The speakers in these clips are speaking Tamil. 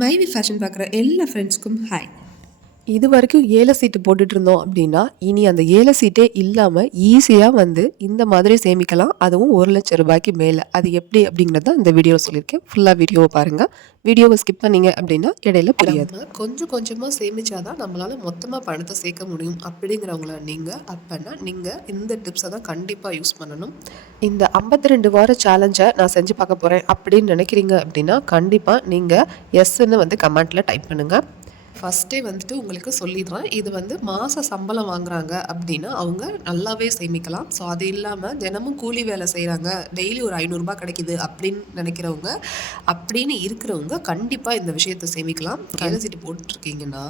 மைவி ஃபேஷன் பார்க்குற எல்லா ஃப்ரெண்ட்ஸ்க்கும் ஹாய். இது வரைக்கும் 7 சீட்டு போட்டுட்டு இருந்தோம் அப்படின்னா இனி அந்த 7 சீட்டே இல்லாமல் ஈஸியாக வந்து இந்த மாதிரி சேமிக்கலாம். அதுவும் 1,00,000 ரூபாய்க்கு மேலே. அது எப்படி அப்படிங்கிறத இந்த வீடியோவில் சொல்லியிருக்கேன். ஃபுல்லாக வீடியோவை பாருங்கள். வீடியோவை ஸ்கிப் பண்ணீங்க அப்படின்னா இடையில புரியாது. கொஞ்சம் கொஞ்சமாக சேமிச்சாதான் நம்மளால் மொத்தமாக பணத்தை சேர்க்க முடியும் அப்படிங்கிறவங்கள நீங்கள் இந்த டிப்ஸை தான் கண்டிப்பாக யூஸ் பண்ணணும். இந்த 52 வார சேலஞ்சை நான் செஞ்சு பார்க்க போகிறேன் அப்படின்னு நினைக்கிறீங்க அப்படின்னா கண்டிப்பாக நீங்கள் எஸ்ன்னு வந்து கமெண்ட்டில் டைப் பண்ணுங்கள். ஃபஸ்ட்டே வந்துட்டு உங்களுக்கு சொல்லிடுறேன், இது வந்து மாத சம்பளம் வாங்குறாங்க அப்படின்னா அவங்க நல்லாவே சேமிக்கலாம். ஸோ அது இல்லாமல் தினமும் கூலி வேலை செய்கிறாங்க, டெய்லி ஒரு 500 ரூபாய் கிடைக்கிது அப்படின்னு நினைக்கிறவங்க, அப்படின்னு இருக்கிறவங்க கண்டிப்பாக இந்த விஷயத்தை சேமிக்கலாம். கையில் சீட்டு போட்டுருக்கீங்கன்னா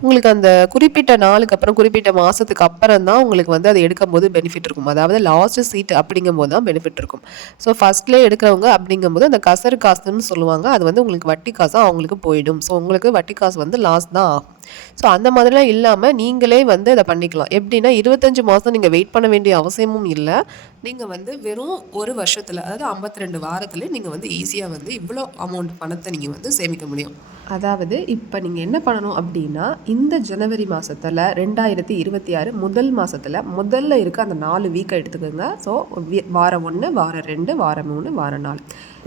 உங்களுக்கு அந்த குறிப்பிட்ட நாளுக்கு அப்புறம் குறிப்பிட்ட மாதத்துக்கு அப்புறம் தான் உங்களுக்கு வந்து அதை எடுக்கும்போது பெனிஃபிட் இருக்கும். அதாவது லாஸ்ட் சீட் அப்படிங்கும்போது தான் பெனிஃபிட் இருக்கும். ஸோ ஃபஸ்ட்லேயே எடுக்கிறவங்க அப்படிங்கும்போது அந்த கசரு காசுன்னு சொல்லுவாங்க, அது வந்து உங்களுக்கு வட்டி காசாக அவங்களுக்கு போயிடும். ஸோ உங்களுக்கு வட்டி காசு வந்து லாஸ் தான் ஆகும். ஸோ அந்த மாதிரிலாம் இல்லாமல் நீங்களே வந்து இதை பண்ணிக்கலாம். எப்படின்னா 25 மாதம் நீங்கள் வெயிட் பண்ண வேண்டிய அவசியமும் இல்லை. நீங்கள் வந்து வெறும் ஒரு வருஷத்தில், அதாவது 52 வாரத்தில் நீங்கள் வந்து ஈஸியாக வந்து இவ்வளோ அமௌண்ட் பணத்தை நீங்கள் வந்து சேமிக்க முடியும். அதாவது இப்போ நீங்கள் என்ன பண்ணணும் அப்படின்னா இந்த ஜனவரி மாதத்தில் 2026 முதல் மாதத்தில் முதல்ல இருக்க அந்த 4 வீக்கை எடுத்துக்கோங்க. ஸோ வாரம் 1, வாரம் 2, வாரம் 3, வாரம் 4.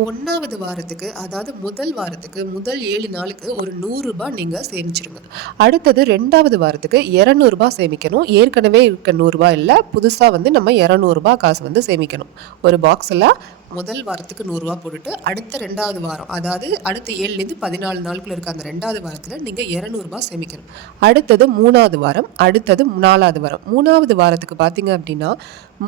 1வது வாரத்துக்கு, அதாவது முதல் வாரத்துக்கு முதல் 7 நாளுக்கு ஒரு 100 ரூபாய் நீங்கள் சேமிச்சிருங்க. அடுத்தது 2வது வாரத்துக்கு 200 ரூபாய் சேமிக்கணும். ஏற்கனவே இருக்க 100 ரூபாய் இல்லை, புதுசாக வந்து நம்ம 200 ரூபாய் காசு வந்து சேமிக்கணும். ஒரு பாக்ஸில் முதல் வாரத்துக்கு 100 ரூபா போட்டுட்டு அடுத்த 2வது வாரம், அதாவது அடுத்த 7லேருந்து 14 நாளுக்குள்ள இருக்க அந்த 2வது வாரத்தில் நீங்கள் 200 ரூபாய் சேமிக்கணும். அடுத்தது 3வது வாரம், அடுத்தது 4வது வாரம். 3வது வாரத்துக்கு பார்த்தீங்க அப்படின்னா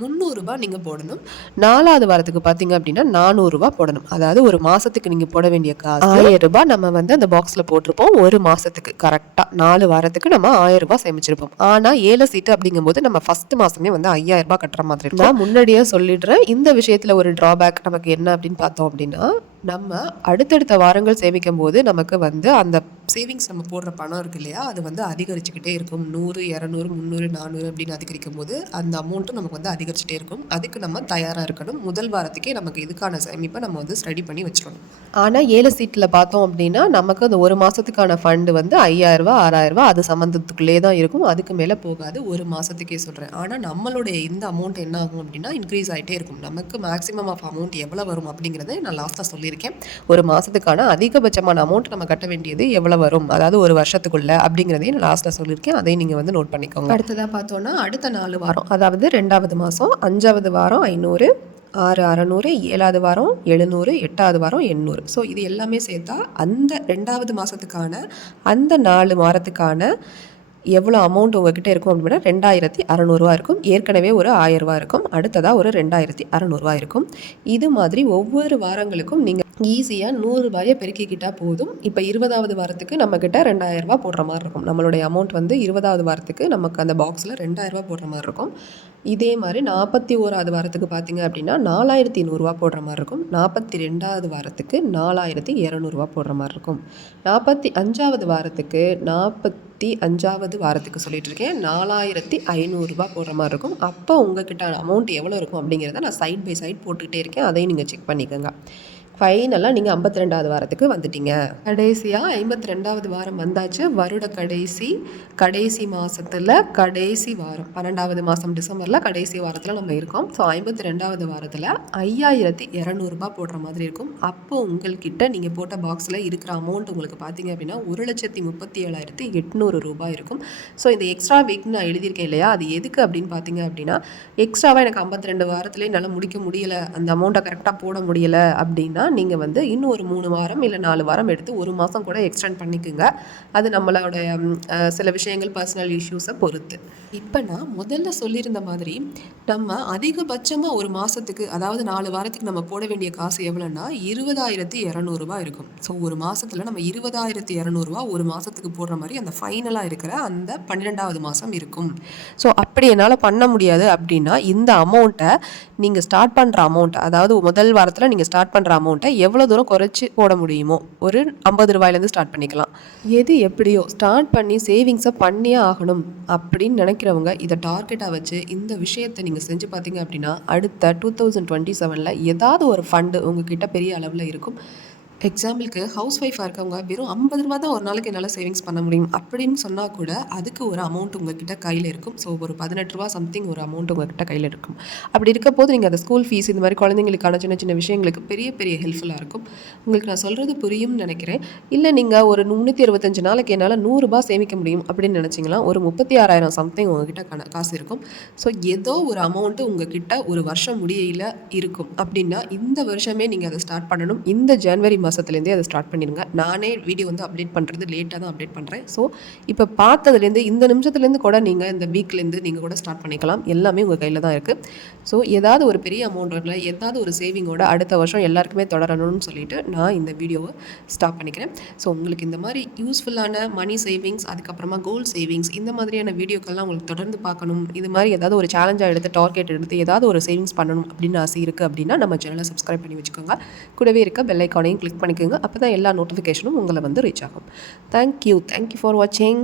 300 ரூபாய் நீங்கள் போடணும். 4வது வாரத்துக்கு பார்த்தீங்க அப்படின்னா 400 ரூபாய் போடணும். அதாவது ஒரு மாதத்துக்கு நீங்கள் போட வேண்டிய காசு 1000 ரூபாய் நம்ம வந்து அந்த பாக்ஸில் போட்டிருப்போம். ஒரு மாதத்துக்கு கரெக்டாக 4 வாரத்துக்கு நம்ம 1000 ரூபாய் சேமிச்சிருப்போம். ஆனால் 7 சீட்டு அப்படிங்கும்போது நம்ம ஃபஸ்ட்டு மாதமே வந்து 5000 ரூபாய் கட்டுற மாதிரி இருக்கும். நான் முன்னாடியே சொல்லிடுறேன், இந்த விஷயத்தில் ஒரு ட்ராபேக் நமக்கு என்ன அப்படின்னு பார்த்தோம் அப்படின்னா, நம்ம அடுத்தடுத்த வாரங்கள் சேமிக்கும் போது நமக்கு வந்து அந்த சேவிங்ஸ் நம்ம போடுற பணம் இருக்கு இல்லையா, அது வந்து அதிகரிச்சுக்கிட்டே இருக்கும். 100, 200, 300, 400 அப்படின்னு அதிகரிக்கும் போது அந்த அமௌண்ட்டும் நமக்கு வந்து அதிகரிச்சுட்டே இருக்கும். அதுக்கு நம்ம தயாராக இருக்கணும். முதல் வாரத்துக்கே நமக்கு இதுக்கான சேமிப்பை நம்ம வந்து ரெடி பண்ணி வச்சுக்கணும். ஆனால் 7 சீட்டில் பார்த்தோம் அப்படின்னா நமக்கு அந்த ஒரு மாதத்துக்கான ஃபண்டு வந்து 5000 ரூபா 6000 ரூபா அது சம்மந்தத்துக்குள்ளே தான் இருக்கும். அதுக்கு மேலே போகாது. ஒரு மாதத்துக்கே சொல்கிறேன். ஆனால் நம்மளுடைய இந்த அமௌண்ட் என்ன ஆகும் அப்படின்னா இன்க்ரீஸ் ஆகிட்டே இருக்கும். நமக்கு மேக்ஸிமம் ஆஃப் அமௌண்ட் எவ்வளோ வரும் அப்படிங்கிறத நான் லாஸ்ட்டாக சொல்லியிருக்கேன். ஒரு மாதத்துக்கான அதிகபட்சமான அமௌண்ட் நம்ம கட்ட வேண்டியது எவ்வளோ வரும், அதாவது ஒரு வருஷத்துக்குள்ள அப்படிங்கிறதையும் நான் லாஸ்ட்டில் சொல்லியிருக்கேன். அதையும் நீங்கள் வந்து நோட் பண்ணிக்கோங்க. அடுத்ததாக பார்த்தோன்னா அடுத்த 4 வாரம், அதாவது 2வது மாதம் 5வது வாரம் 500, 6 600, 7வது வாரம் 700, 8வது வாரம் 800. ஸோ இது எல்லாமே சேர்த்தா அந்த 2வது மாதத்துக்கான அந்த 4 வாரத்துக்கான எவ்வளோ அமௌண்ட் உங்ககிட்ட இருக்கும் அப்படின்னா 2600 ரூபா இருக்கும். ஏற்கனவே ஒரு 1000 ரூபா இருக்கும். அடுத்ததாக ஒரு 2600 ரூபா இருக்கும். இது மாதிரி ஒவ்வொரு வாரங்களுக்கும் நீங்கள் ஈஸியாக 100 ரூபாயை பெருக்கிக்கிட்டால் போதும். இப்போ 20வது வாரத்துக்கு நம்மக்கிட்ட 2000 ரூபா போடுற மாதிரி இருக்கும். நம்மளுடைய அமௌண்ட் வந்து 20வது வாரத்துக்கு நமக்கு அந்த பாக்ஸில் 2000 ரூபா போடுற மாதிரி இருக்கும். இதே மாதிரி 41வது வாரத்துக்கு பார்த்தீங்க அப்படின்னா 4100 ரூபா போடுற மாதிரி இருக்கும். 42வது வாரத்துக்கு 4200 ரூபா போடுற மாதிரி இருக்கும். 45வது வாரத்துக்கு 45வது வாரத்துக்கு சொல்லிட்டு இருக்கேன் 4500 ரூபா போடுற மாதிரி இருக்கும். அப்போ உங்ககிட்ட அமௌண்ட் எவ்வளோ இருக்கும் அப்படிங்கிறத நான் சைட் பை சைட் போட்டுக்கிட்டே இருக்கேன். அதையும் நீங்கள் செக் பண்ணிக்கோங்க. ஃபைனலாக நீங்கள் 52வது வாரத்துக்கு வந்துட்டீங்க. கடைசியாக 52வது வாரம் வந்தாச்சு. வருட கடைசி மாதத்தில் கடைசி வாரம் 12வது மாதம் டிசம்பரில் கடைசி வாரத்தில் நம்ம இருக்கோம். ஸோ 52வது வாரத்தில் 5200 ரூபாய் போடுற மாதிரி இருக்கும். அப்போ உங்கள்கிட்ட நீங்கள் போட்ட பாக்ஸில் இருக்கிற அமௌண்ட் உங்களுக்கு பார்த்தீங்க அப்படின்னா 1,37,800 ரூபாய் இருக்கும். ஸோ இந்த எக்ஸ்ட்ரா வீக் நான் எழுதியிருக்கேன் இல்லையா, அது எதுக்கு அப்படின்னு பார்த்தீங்க அப்படின்னா, எக்ஸ்ட்ராவாக எனக்கு 52 வாரத்துலேயே என்னால் முடிக்க முடியலை, அந்த அமௌண்ட்டை கரெக்டாக போட முடியலை அப்படின்னா நீங்கள் வந்து இன்னும் ஒரு 3 வாரம் இல்லை 4 வாரம் எடுத்து ஒரு மாதம் கூட எக்ஸ்டெண்ட் பண்ணிக்கோங்க. அது நம்மளோட சில விஷயங்கள் பர்சனல் இஷ்யூஸை பொறுத்து. இப்போ நான் முதல்ல சொல்லியிருந்த மாதிரி நம்ம அதிகபட்சமாக ஒரு மாதத்துக்கு, அதாவது 4 வாரத்துக்கு நம்ம போட வேண்டிய காசு எவ்வளோன்னா 20,200 ரூபா இருக்கும். ஸோ ஒரு மாதத்தில் நம்ம 20,200 ரூபா ஒரு மாதத்துக்கு போடுற மாதிரி அந்த ஃபைனலாக இருக்கிற அந்த 12வது மாதம் இருக்கும். ஸோ அப்படி என்னால் பண்ண முடியாது அப்படின்னா இந்த அமௌண்ட்டை நீங்கள் ஸ்டார்ட் பண்ணுற அமௌண்ட், அதாவது முதல் வாரத்தில் நீங்கள் ஸ்டார்ட் பண்ணுற அமௌண்ட்டை எவ்வளோ தூரம் குறைச்சி போட முடியுமோ ஒரு 50 ரூபாயிலேருந்து ஸ்டார்ட் பண்ணிக்கலாம். எது எப்படியோ ஸ்டார்ட் பண்ணி சேவிங்ஸை பண்ணியே ஆகணும் அப்படின்னு நினைக்கிறவங்க இதை டார்கெட்டாக வச்சு இந்த விஷயத்தை நீங்கள் செஞ்சு பார்த்தீங்க அப்படின்னா அடுத்த 2027 ஏதாவது ஒரு ஃபண்டு உங்ககிட்ட பெரிய அளவில் இருக்கும். எக்ஸாம்பிளுக்கு ஹவுஸ் ஒய்ஃபாக இருக்கவங்க வெறும் 50 ரூபா தான் ஒரு நாளைக்கு என்னால் சேவிங்ஸ் பண்ண முடியும் அப்படின்னு சொன்னால் கூட அதுக்கு ஒரு அமௌண்ட் உங்ககிட்ட கையில் இருக்கும். ஸோ ஒரு 18 ரூபா சம்திங் ஒரு அமௌண்ட் உங்ககிட்ட கையில் இருக்கும். அப்படி இருக்க போது நீங்கள் அந்த ஸ்கூல் ஃபீஸ் இந்த மாதிரி குழந்தைங்களுக்கான சின்ன சின்ன விஷயங்களுக்கு பெரிய பெரிய ஹெல்ப்ஃபுல்லாக இருக்கும். உங்களுக்கு நான் சொல்கிறது புரியும்னு நினைக்கிறேன். இல்லை நீங்கள் ஒரு 365 நாளைக்கு என்னால் 100 ரூபா சேமிக்க முடியும் அப்படின்னு நினச்சிங்கன்னா ஒரு 36,000 சம்திங் உங்ககிட்ட காசு இருக்கும். ஸோ ஏதோ ஒரு அமௌண்ட்டு உங்ககிட்ட ஒரு வருஷம் முடியல இருக்கும் அப்படின்னா இந்த வருஷமே நீங்கள் அதை ஸ்டார்ட் பண்ணணும். இந்த ஜனவரி மாதத்துலேருந்தே அதை ஸ்டார்ட் பண்ணிடுங்க. நானே வீடியோ வந்து அப்டேட் பண்ணுறது லேட்டாக தான் அப்டேட் பண்ணுறேன். ஸோ இப்போ பார்த்ததுலேருந்து இந்த நிமிஷத்துலேருந்து கூட நீங்கள் இந்த வீக்லேருந்து நீங்கள் கூட ஸ்டார்ட் பண்ணிக்கலாம். எல்லாமே உங்கள் கையில் தான் இருக்குது. ஸோ ஏதாவது ஒரு பெரிய அமௌண்ட்டில் ஏதாவது ஒரு சேவிங்கோட அடுத்த வருஷம் எல்லாருக்குமே தொடரணும்னு சொல்லிட்டு நான் இந்த வீடியோவை ஸ்டாப் பண்ணிக்கிறேன். ஸோ உங்களுக்கு இந்த மாதிரி யூஸ்ஃபுல்லான மணி சேவிங்ஸ், அதுக்கப்புறமா கோல் சேவிங்ஸ், இந்த மாதிரியான வீடியோக்கள்லாம் உங்களுக்கு தொடர்ந்து பார்க்கணும், இது மாதிரி ஏதாவது ஒரு சேலஞ்சாக எடுத்து டார்கெட் எடுத்து ஏதாவது ஒரு சேவிங்ஸ் பண்ணணும் அப்படின்னு ஆசை இருக்குது அப்படின்னா நம்ம சேனலை சப்ஸ்கிரைப் பண்ணி வச்சுக்கோங்க. கூடவே இருக்க பெல் ஐக்கானையும் கிளிக் பண்ணிக்கோங்க. அப்போ தான் எல்லா நோட்டிஃபிகேஷனும் உங்களை வந்து ரீச் ஆகும். தேங்க்யூ ஃபார் வாட்சிங்.